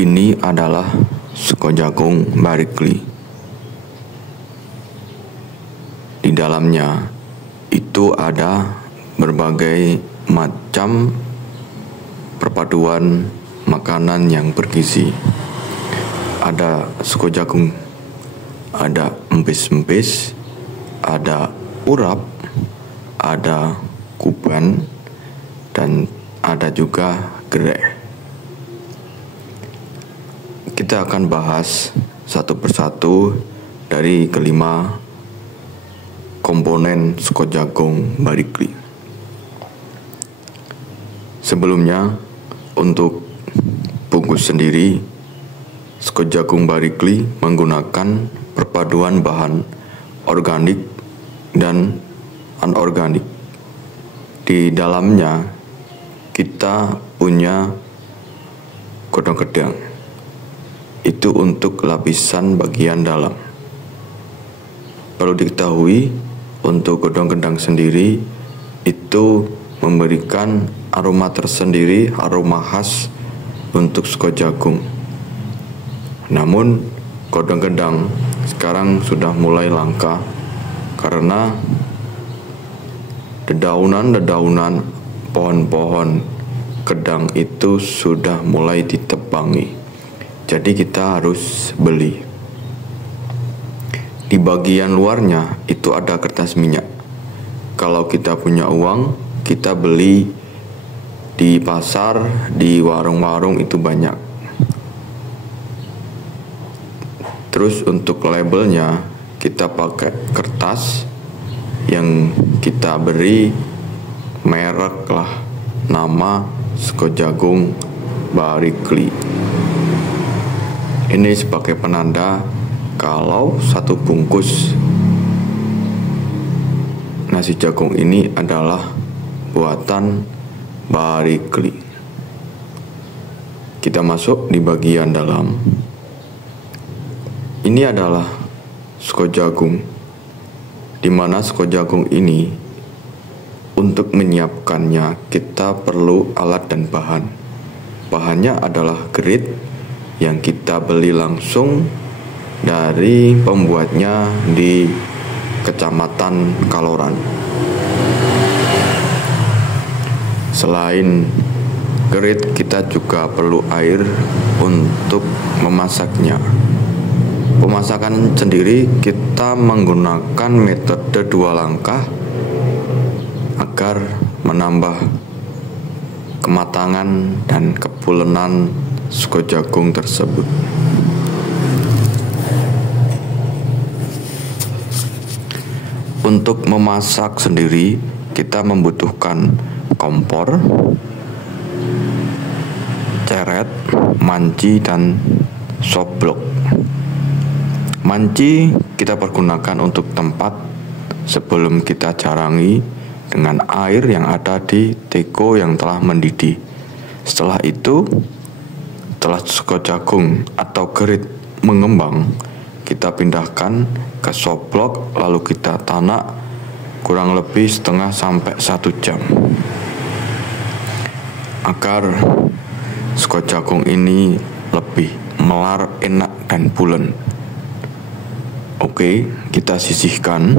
Ini adalah sego jagung barikli. Di dalamnya itu ada berbagai macam perpaduan makanan yang bergizi. Ada sego jagung, ada empis-empis, ada urap, ada kuban, dan ada juga gereh. Kita akan bahas satu persatu dari kelima komponen sego jagung barikli. Sebelumnya, untuk bungkus sendiri, sego jagung barikli menggunakan perpaduan bahan organik dan anorganik. Di dalamnya kita punya godong gedang. Itu untuk lapisan bagian dalam. Perlu diketahui, untuk godong gedang sendiri itu memberikan aroma tersendiri, aroma khas untuk sego jagung. Namun godong gedang sekarang sudah mulai langka karena dedaunan pohon-pohon gedang itu sudah mulai ditebangi. Jadi kita harus beli. Di bagian luarnya itu ada kertas minyak. Kalau kita punya uang, kita beli di pasar, di warung-warung itu banyak. Terus untuk labelnya kita pakai kertas yang kita beri merek lah, nama sego jagung barikli. Ini sebagai penanda kalau satu bungkus nasi jagung ini adalah buatan barikli. Kita masuk di bagian dalam. Ini adalah sego jagung, di mana sego jagung ini untuk menyiapkannya kita perlu alat dan bahan. Bahannya adalah gerit yang kita beli langsung dari pembuatnya di Kecamatan Kaloran. Selain gerit, kita juga perlu air untuk memasaknya. Pemasakan sendiri kita menggunakan metode 2 langkah agar menambah kematangan dan kepulenan sego jagung tersebut. Untuk memasak sendiri kita membutuhkan kompor, ceret, manci, dan soblok. Manci kita pergunakan untuk tempat sebelum kita jarangi dengan air yang ada di teko yang telah mendidih. Setelah itu, setelah sego jagung atau gerit mengembang, kita pindahkan ke soblok, lalu kita tanak kurang lebih setengah sampai 1 jam agar sego jagung ini lebih melar, enak, dan pulen. Oke, kita sisihkan.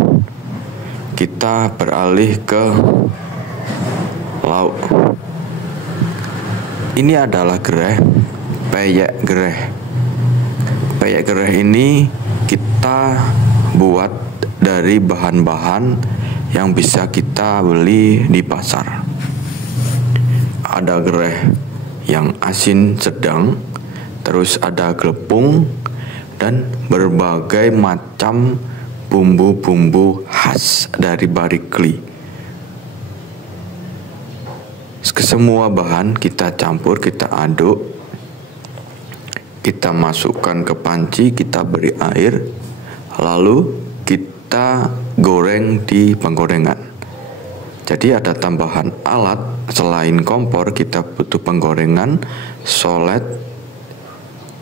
Kita beralih ke lauk. Ini adalah gereh, peyek gereh. Peyek gereh ini kita buat dari bahan-bahan yang bisa kita beli di pasar. Ada gereh yang asin sedang, terus ada glepung, dan berbagai macam bumbu-bumbu khas dari barikli. Semua bahan kita campur, kita aduk, kita masukkan ke panci, kita beri air, lalu kita goreng di penggorengan. Jadi ada tambahan alat selain kompor, kita butuh penggorengan, solet,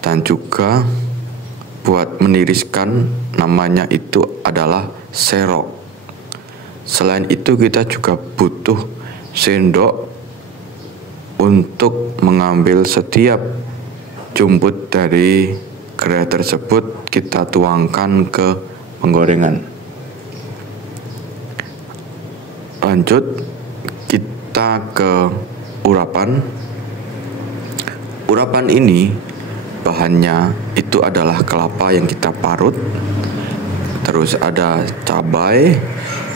dan juga buat meniriskan, namanya itu adalah serok. Selain itu kita juga butuh sendok untuk mengambil setiap jumput dari gerai tersebut kita tuangkan ke penggorengan. Lanjut kita ke urapan. Urapan ini bahannya itu adalah kelapa yang kita parut, terus ada cabai,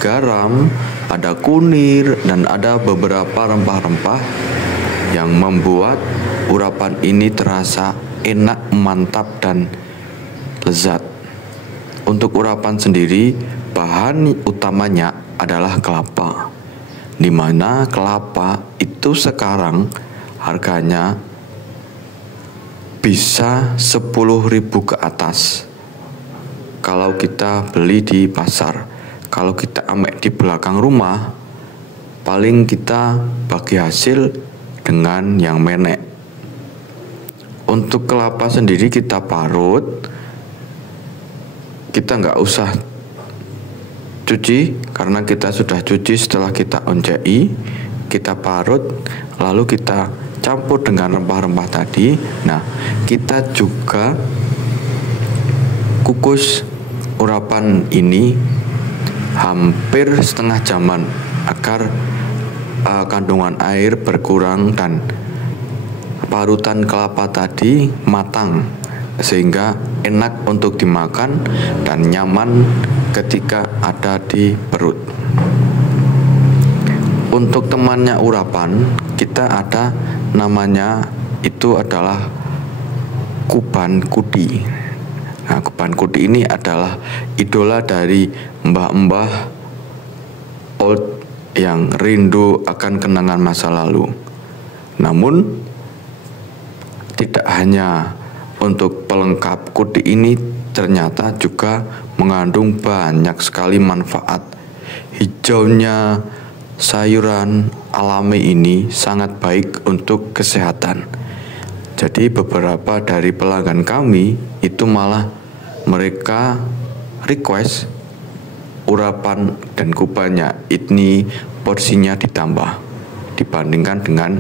garam, ada kunir, dan ada beberapa rempah-rempah yang membuat urapan ini terasa enak, mantap, dan lezat. Untuk urapan sendiri, bahan utamanya adalah kelapa, di mana kelapa itu sekarang harganya bisa 10.000 ke atas kalau kita beli di pasar. Kalau kita amek di belakang rumah, paling kita bagi hasil dengan yang menek. Untuk kelapa sendiri kita parut, kita nggak usah cuci karena kita sudah cuci setelah kita oncei. Kita parut, lalu kita campur dengan rempah-rempah tadi. Nah, kita juga kukus urapan ini hampir setengah jaman agar kandungan air berkurang dan parutan kelapa tadi matang, sehingga enak untuk dimakan dan nyaman ketika ada di perut. Untuk temannya urapan, kita ada namanya itu adalah Kuban Kuti. Nah, Kuban Kuti ini adalah idola dari mbah-mbah old yang rindu akan kenangan masa lalu. Namun tidak hanya untuk pelengkap kuti ini, ternyata juga mengandung banyak sekali manfaat. Hijaunya sayuran alami ini sangat baik untuk kesehatan. Jadi beberapa dari pelanggan kami itu malah mereka request urapan dan kubannya ini porsinya ditambah dibandingkan dengan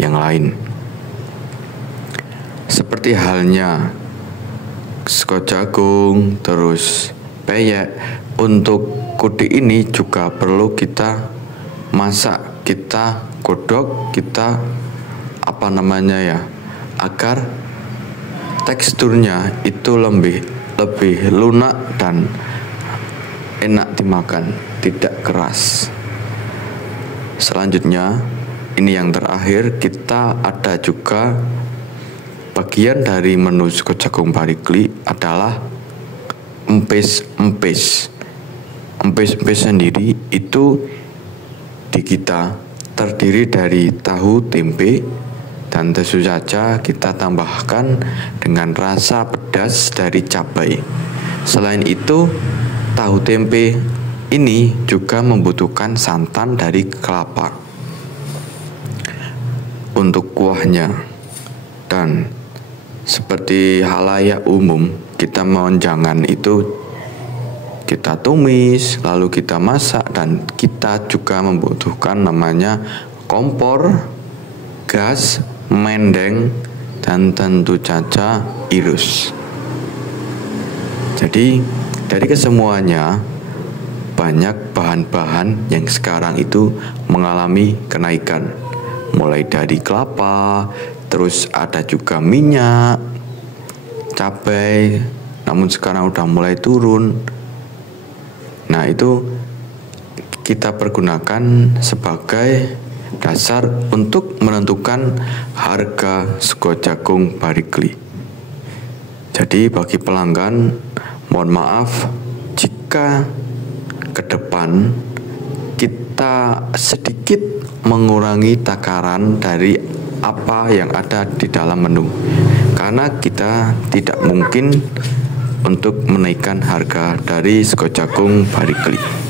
yang lain. Seperti halnya sego jagung, terus peyek, untuk kuti ini juga perlu kita masak, kita godok, kita agar teksturnya itu lebih lunak dan enak dimakan, tidak keras. Selanjutnya, ini yang terakhir, kita ada juga bagian dari menu sego jagung Barikli adalah empis-empis. Empis-empis sendiri itu di kita terdiri dari tahu, tempe, dan tentu saja kita tambahkan dengan rasa pedas dari cabai. Selain itu, tahu tempe ini juga membutuhkan santan dari kelapa untuk kuahnya. Dan seperti halayak umum, kita monjangan itu kita tumis, lalu kita masak, dan kita juga membutuhkan namanya kompor, gas, mendeng, dan tentu saja irus. Jadi dari kesemuanya banyak bahan-bahan yang sekarang itu mengalami kenaikan, mulai dari kelapa, terus ada juga minyak, cabai, namun sekarang udah mulai turun. Nah, itu kita pergunakan sebagai dasar untuk menentukan harga sego jagung Barikli. Jadi bagi pelanggan, mohon maaf jika ke depan kita sedikit mengurangi takaran dari apa yang ada di dalam menu, karena kita tidak mungkin untuk menaikkan harga dari sego jagung Barikli.